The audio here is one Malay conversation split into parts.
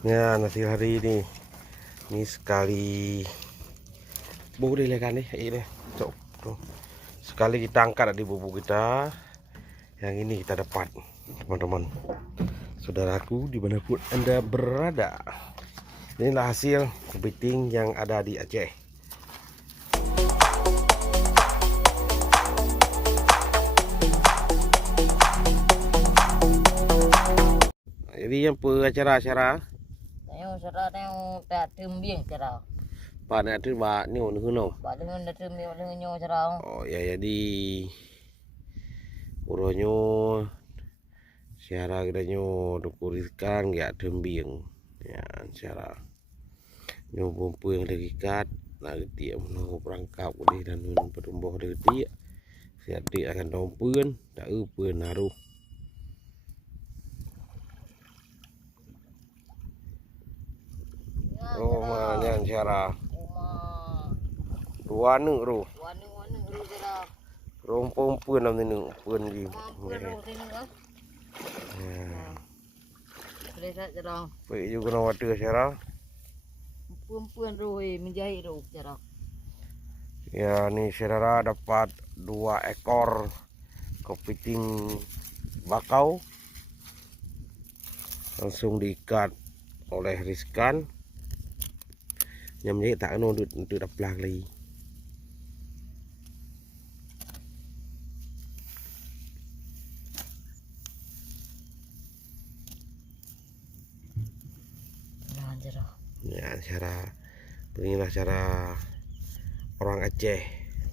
Ya, nasi hari ini sekali boleh lah kan nih, ini cok tuh. Sekali kita angkat di bubuk kita, yang ini kita dapat, teman-teman, saudaraku dimanapun anda berada. Inilah hasil kepiting yang ada di Aceh. Jadi yang acara-acara Tengok cara tengok tak tembing cara. Pak nak tu bak ni no. Pak dengan dah tembing dengan nyo cara. Oh ya jadi uronyo siara gedanyo dukuriskan gak tembing ya siara nyo bumpu yang dekat nak dia menunggu perangkap ni dan nun pertumbuh dia siap dia akan dompeun tak upeun naruh oh maknanya siara dua nu ru Wanu ru cara. rompong pun nam ni pun di Mampu ru sini kan. Selesai cara. Baik juga nak water siara. Puan ru menjahit ru cara. Ya ni saudara dapat 2 ekor kepiting bakau langsung diikat oleh Rizkan yang menjadi tak anu untuk daplah lagi. Nah cara. Ya beginilah cara orang Aceh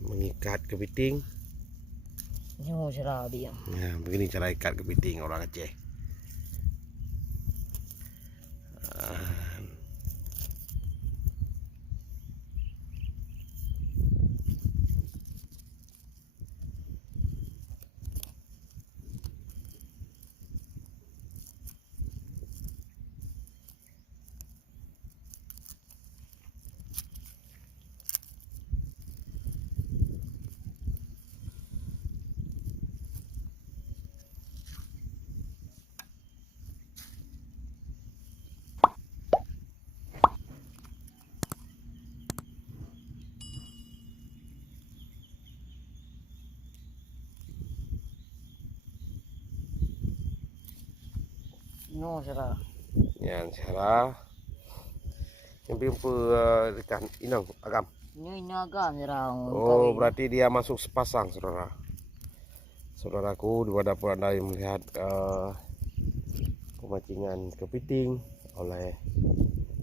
mengikat kepiting. Nyo cara dia. Ya, begini cara ikat kepiting orang Aceh. Nyo cara. Ya, cara yang pimpu ikan inang agam. Nyo inaga cara. Oh, berarti dia masuk sepasang, saudara. Saudaraku, di mana pun anda melihat pemancingan kepiting oleh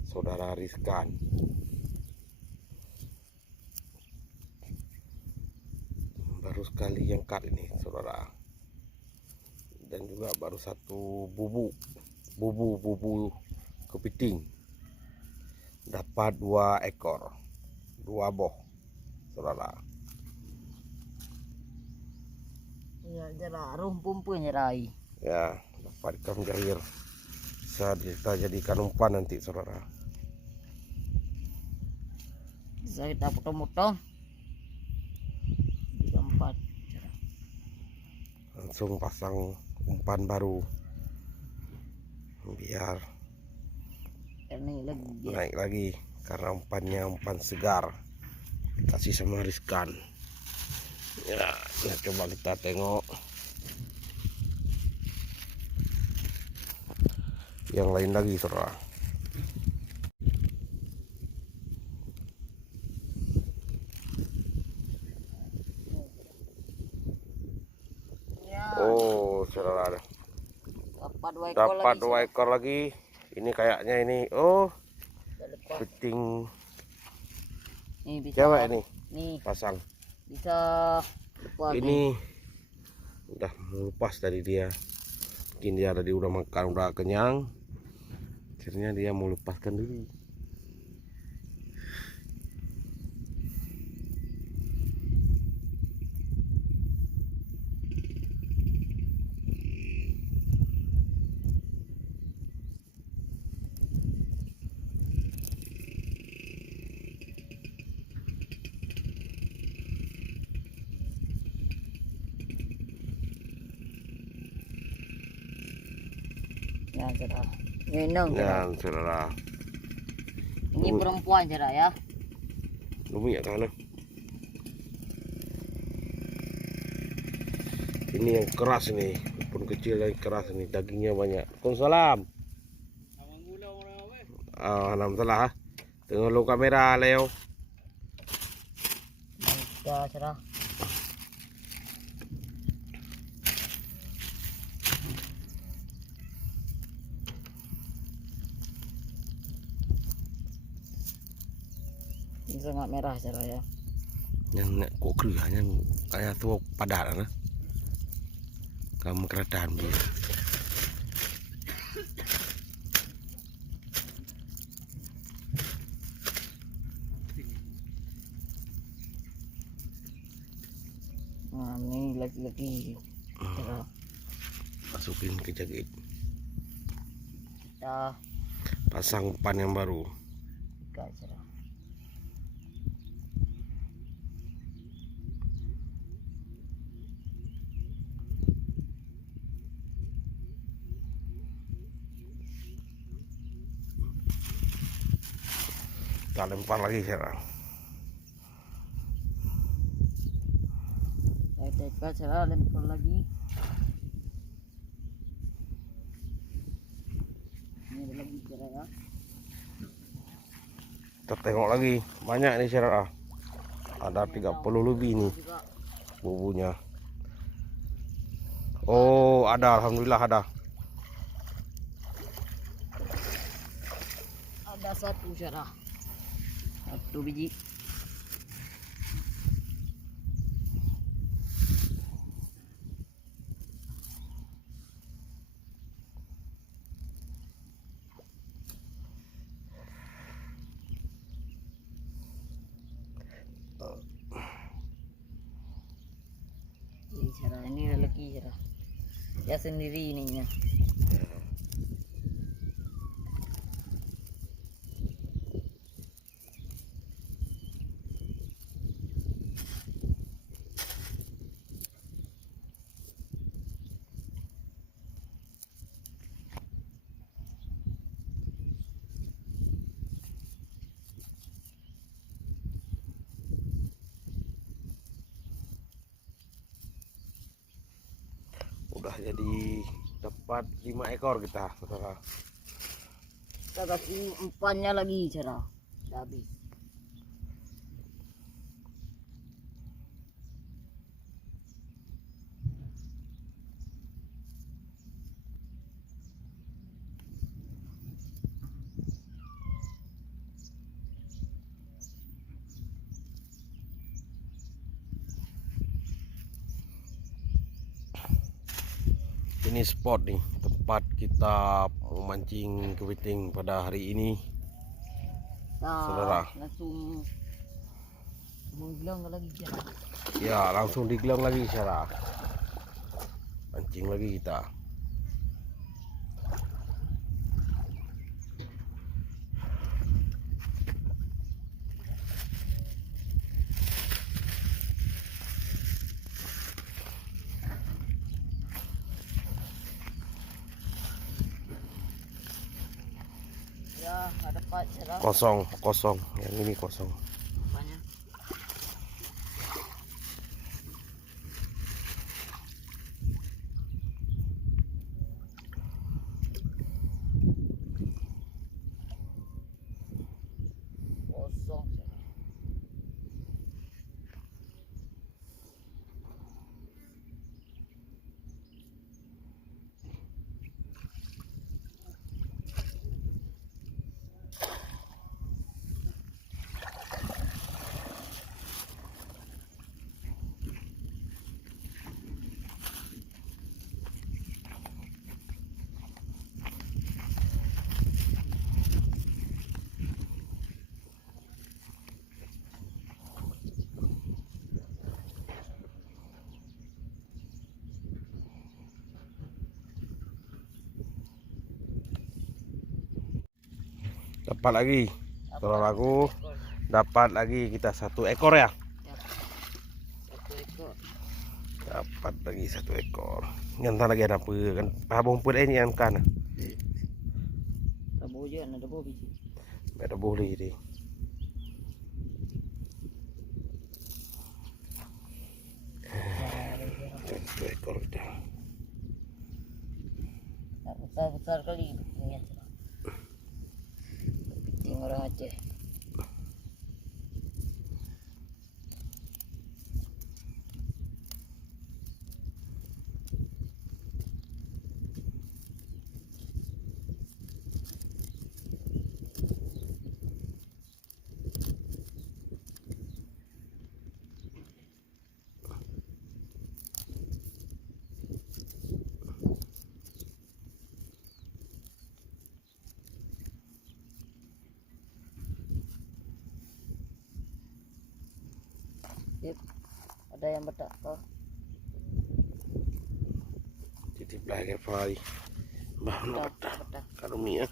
saudara Rizkan. Baru sekali yang cut ini, saudara. Dan juga baru satu bubu kepiting. Dapat 2 ekor, 2 boh, saudara. Iya cara rumpun pun cara. Ya, dapat ikan gair. Bisa kita jadikan umpan nanti, saudara. Bisa kita potong-potong. Empat. Langsung pasang umpan baru biar naik lagi karena umpannya umpan segar kasih sama Rizkan. Ya, nah coba kita tengok yang lain lagi, saudara. Oh, saudara, dapat 2 ekor lagi. Ini kayaknya ini, oh, kepiting cewek ini. Nih Pasang. bisa Ini udah lepas dari dia. Mungkin dia tadi udah makan, udah kenyang. Akhirnya dia mau lepaskan diri. ya cerah. Enang cerah. Nah, saudara. Ini perempuan cerah ya. Lumia tanah. Ini yang keras nih, pun kecil dan keras nih, dagingnya banyak. Waalaikumsalam. Alhamdulillah. Tengok lu kamera Leo. Ya cerah. Ini sangat merah cerah ya. Yang nak kok kerjanya kayak tuh padahal nah. Kamu keretaan dia. Nah, ini lagi-lagi cerah. Masukin ke jagit. Kita Pasang umpan yang baru. buka cerah. Kita lempar lagi sekarang. Saya tekan cerah, lempar lagi. Ini ada lagi cerah ya. Kita tengok lagi. Banyak nih sekarang. Ada 30 lebih nih Juga bubunya. Oh, ada, alhamdulillah ada. ada satu cerah. Satu biji. Ini cerah, ini ada lagi cerah. Ya sendiri ininya. Udah jadi dapat 5 ekor kita, saudara. Kita kasih umpannya lagi cerah. Sudah habis. Ini spot nih, tempat kita memancing kepiting pada hari ini. Nah, Saudara. langsung menghilang lagi cerah. Ya, langsung digelang lagi cara. Mancing lagi kita. Ya, ada dapat cerah. Kosong. Yang ini kosong. Umpannya. Kosong cerah. Dapat lagi. Saudaraku, Ekor. dapat lagi kita 1 ekor ya. Ya. Satu ekor. Dapat lagi 1 ekor. Nyantar lagi ada apa kan? Pabong pun ini yang kan. juga ada bobi sih. Ada boleh ini. Satu ekor udah. Besar kali kepitingnya. Kepiting orang Aceh. Yep. Ada yang betak kok. Titip lagi Fai. Bah nak Betak. karumi ya.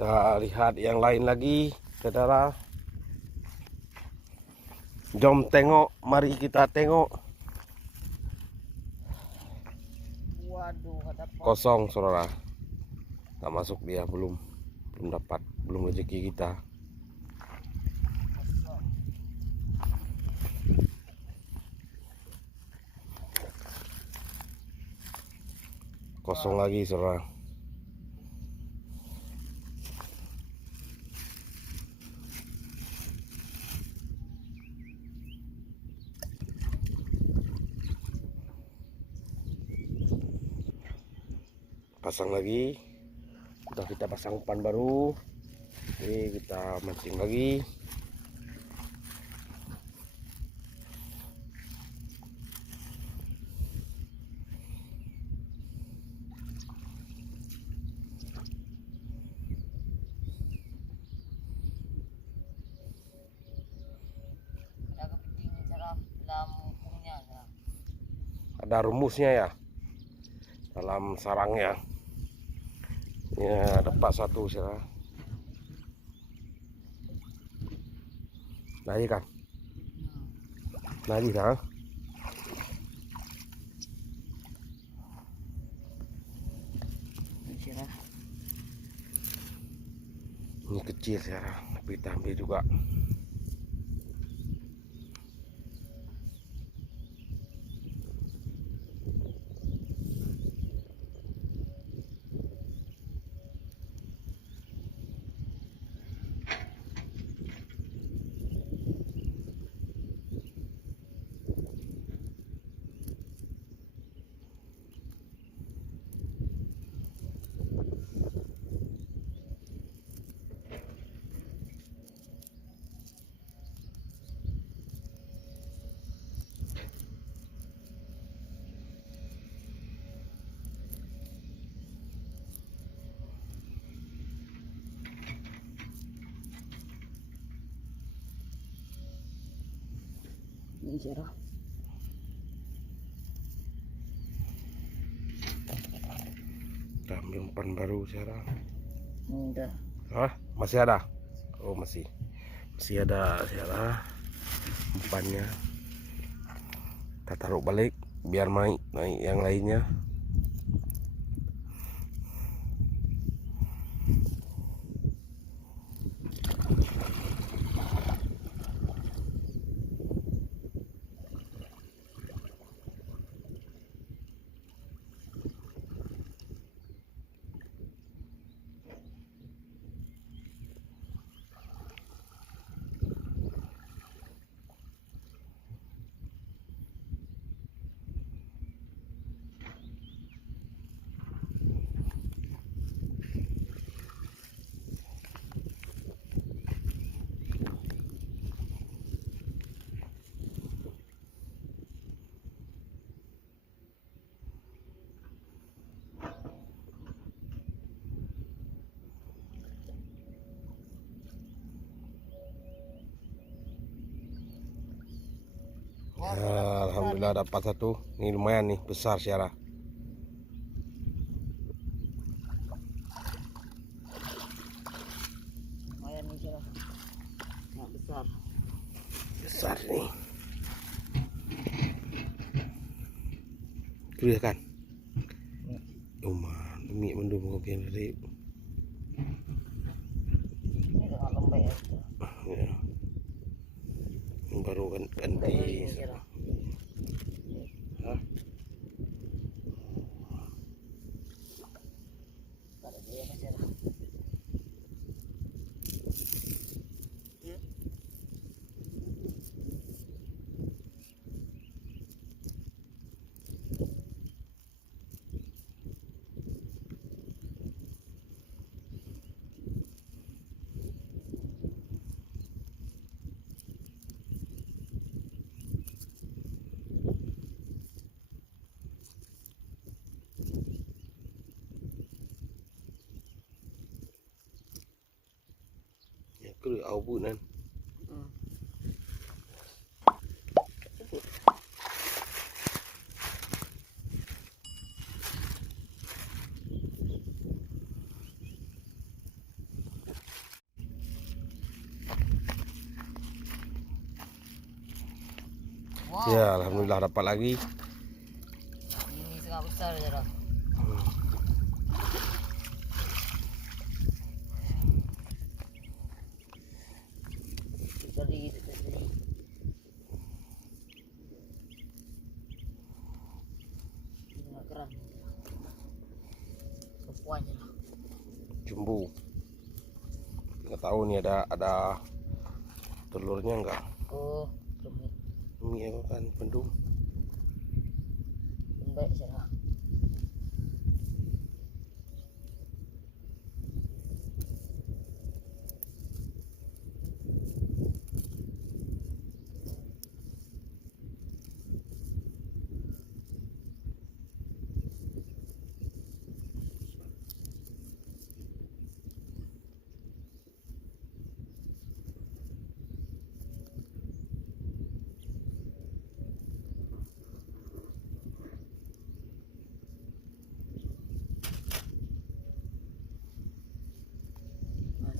Kita lihat yang lain lagi, saudara. Jom tengok, mari kita tengok. Waduh, ada apa? Kosong, saudara. Tak masuk dia, belum dapat, belum rezeki kita. Kosong lagi, saudara. Pasang lagi. Sudah kita pasang umpan baru. Ini kita mancing lagi. Ada kepiting cerah dalam mukungnya cerah. Ada rumusnya ya dalam sarangnya. Ya, dapat satu saudara. Lagi kan? Lagi kan? Cerah. Ini kecil saudara, tapi kita ambil juga. Ini cerah. Kita ambil umpan baru saudara. Udah. Hah? Masih ada? Oh masih ada saudara umpannya. Kita taruh balik biar naik yang lainnya. Ya, alhamdulillah dapat satu. Ini lumayan nih, besar Syara. Lumayan nih Syara. Nggak besar. Besar nih. Tuh ya kan. Uman, demi mendung kopian dari. Ini dengan lembek ya. Ya. Ini baru kan ganti. Ini Syara. Hah? Ada dia Mas Syara. Ya, cứ áo bụi này. Wow. Ya, alhamdulillah dapat lagi. Ini sangat besar Syara. Dari. Ini nggak kerang. Semuanya lah. Jumbo. Nggak tahu nih ada telurnya enggak. Oh, lembek. Ini apa kan pendung. Lembek Syara.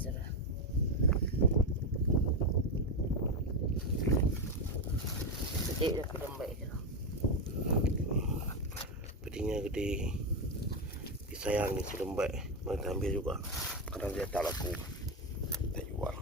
Syara. Gede dah lembek Syara. Pedingnya gede. Disayang nih si lembek. Mau kita ambil juga. Karena dia tak laku. Kita jual.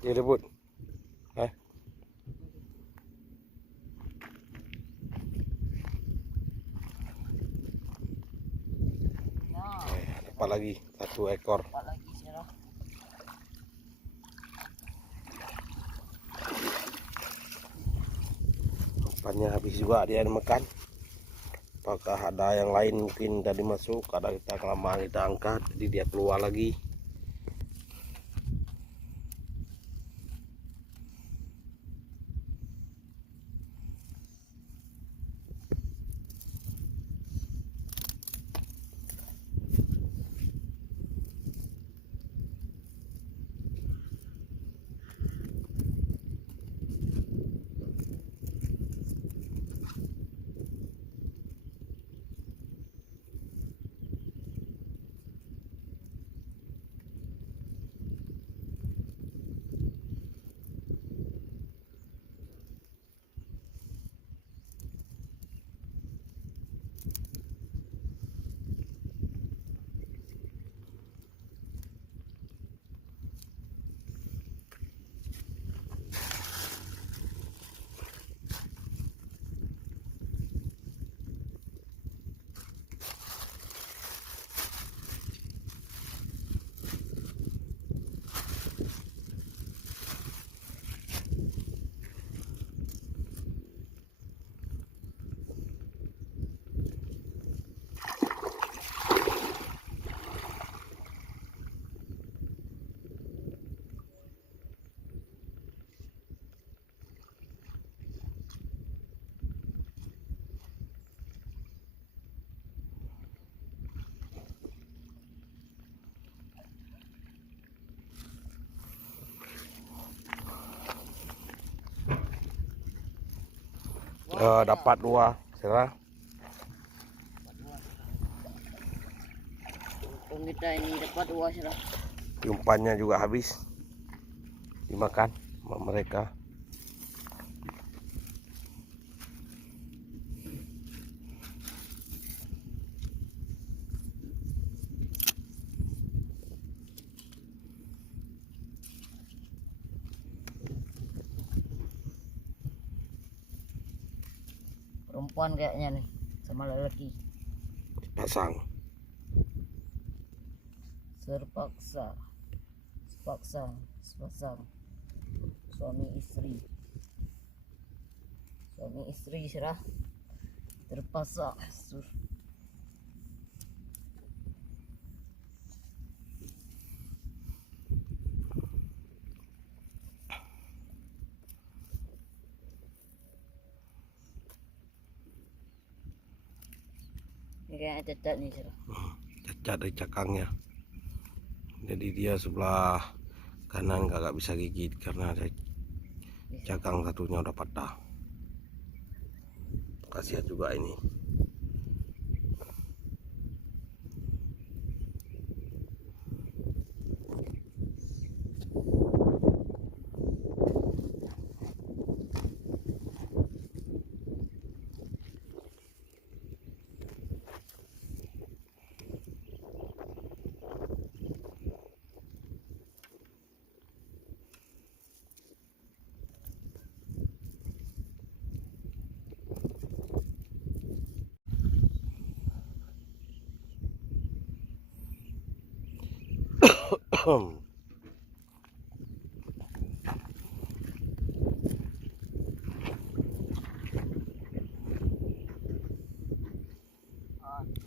Dia rebut. Hah? Nah, Dapat lagi satu ekor. dapat lagi Syara. Umpannya habis juga dia makan. Apakah ada yang lain mungkin tadi masuk, ada kita kelamaan kita angkat, jadi dia keluar lagi. Dapat 2 serah. Untung kita ini dapat 2 serah. Umpannya juga habis dimakan sama mereka. Perempuan kayaknya nih sama lelaki. Pasang. Sepasang suami istri serah terpaksa. Ini kayaknya cacat nih serah. Cacat dari cakangnya. Jadi dia sebelah kanan kagak bisa gigit karena ada cakang satunya udah patah. Kasihan juga ini.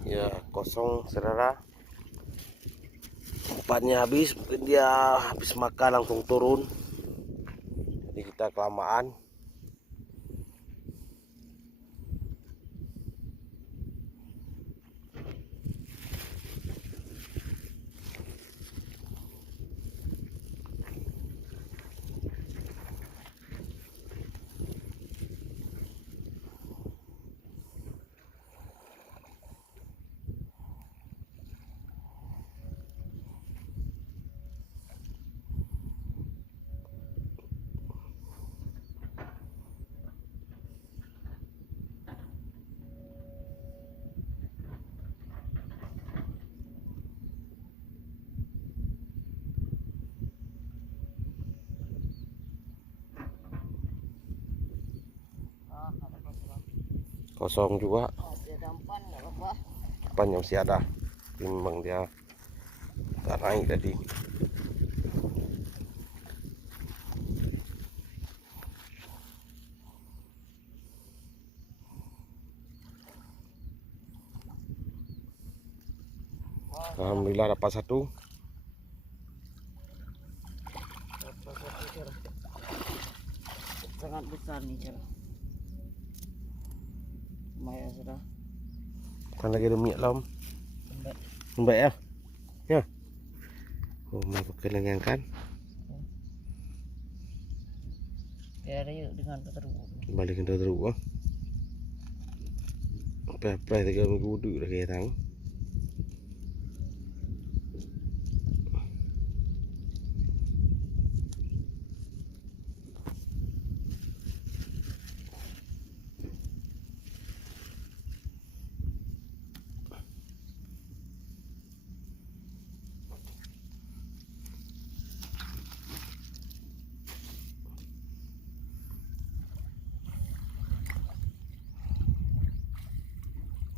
Ya kosong saudara. Umpannya habis, mungkin dia habis makan langsung turun. Jadi kita kelamaan. Kosong juga. Masih ada umpan nggak apa-apa. Umpannya masih ada. Timbang dia tak naik tadi. Alhamdulillah dapat 1. Dapat 1 serah. Sangat besar nih serah. Lumayan serah. Kan lagi ada minyak lam. Lembek. Lembek ya? Ya. Oh, mau pakai lengan kan? Ya ada yuk dengan terus. Balikin terus ah. Apa 3 minggu duduk dah kaya tang.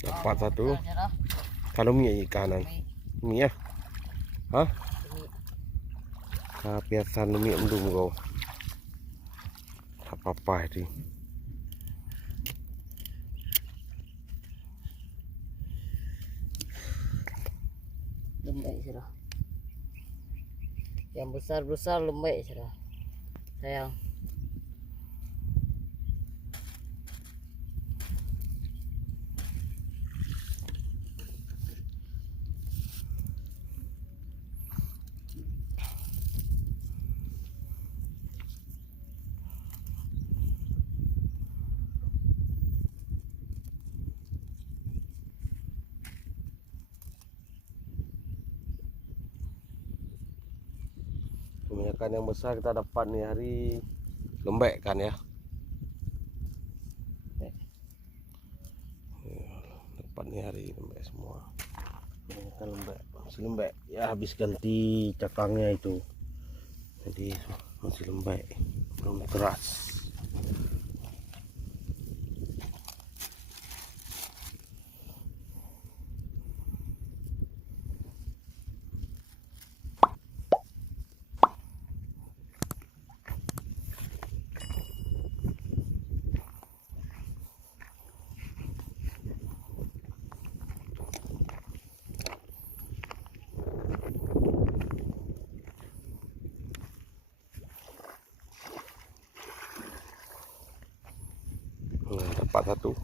Dapat 1. Serah. Kalau minyak ikanan. Minyak. Hah? Biasa minyak mendung kau. Apa-apa ini. Lembek serah. Yang besar-besar lembek serah. Sayang. Kebanyakan yang besar kita dapat nih hari lembek kan ya. Dapat nih hari lembek semua. Kebanyakan lembek, masih lembek. Ya habis ganti cakangnya itu. Jadi masih lembek, belum keras. Dapat satu.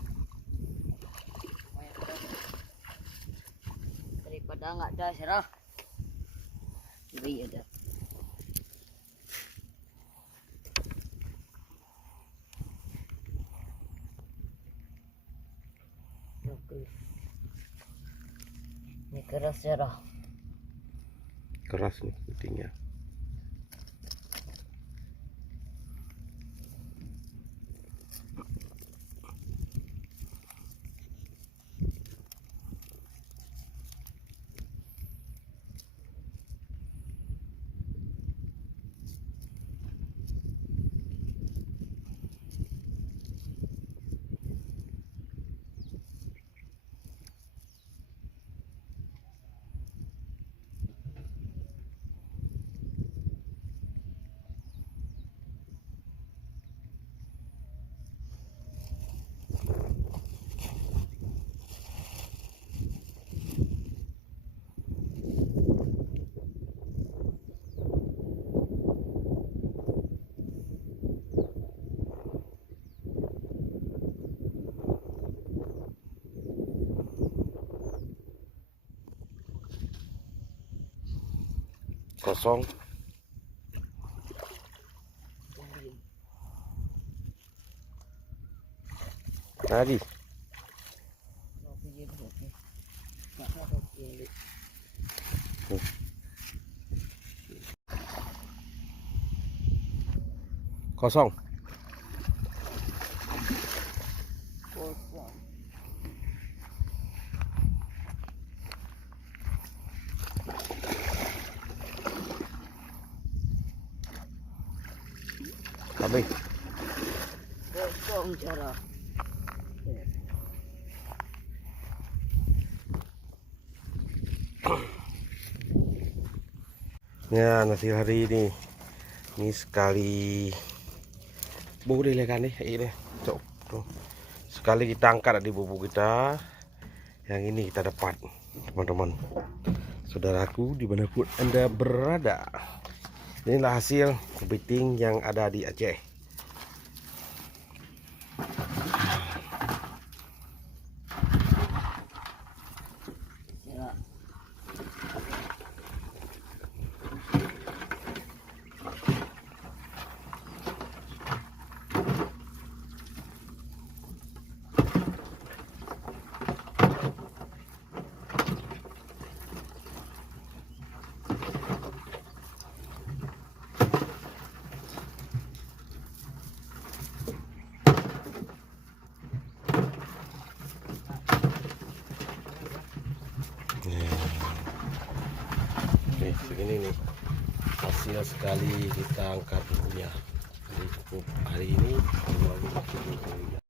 Daripada nggak ada serah. Lebih ada. Oke. Ini keras serah. Keras nih putingnya. Kosong. Tadi kosong. Habis. Kosong cara. Ya nasi hari ini sekali boleh lah kan ini cok tuh. Sekali kita angkat di bubuk kita, yang ini kita dapat teman-teman, saudaraku dimanapun anda berada. Inilah hasil kepiting yang ada di Aceh. Serah. Oke, begini nih hasil sekali kita angkat bukunya. Jadi cukup hari ini 25 kilo.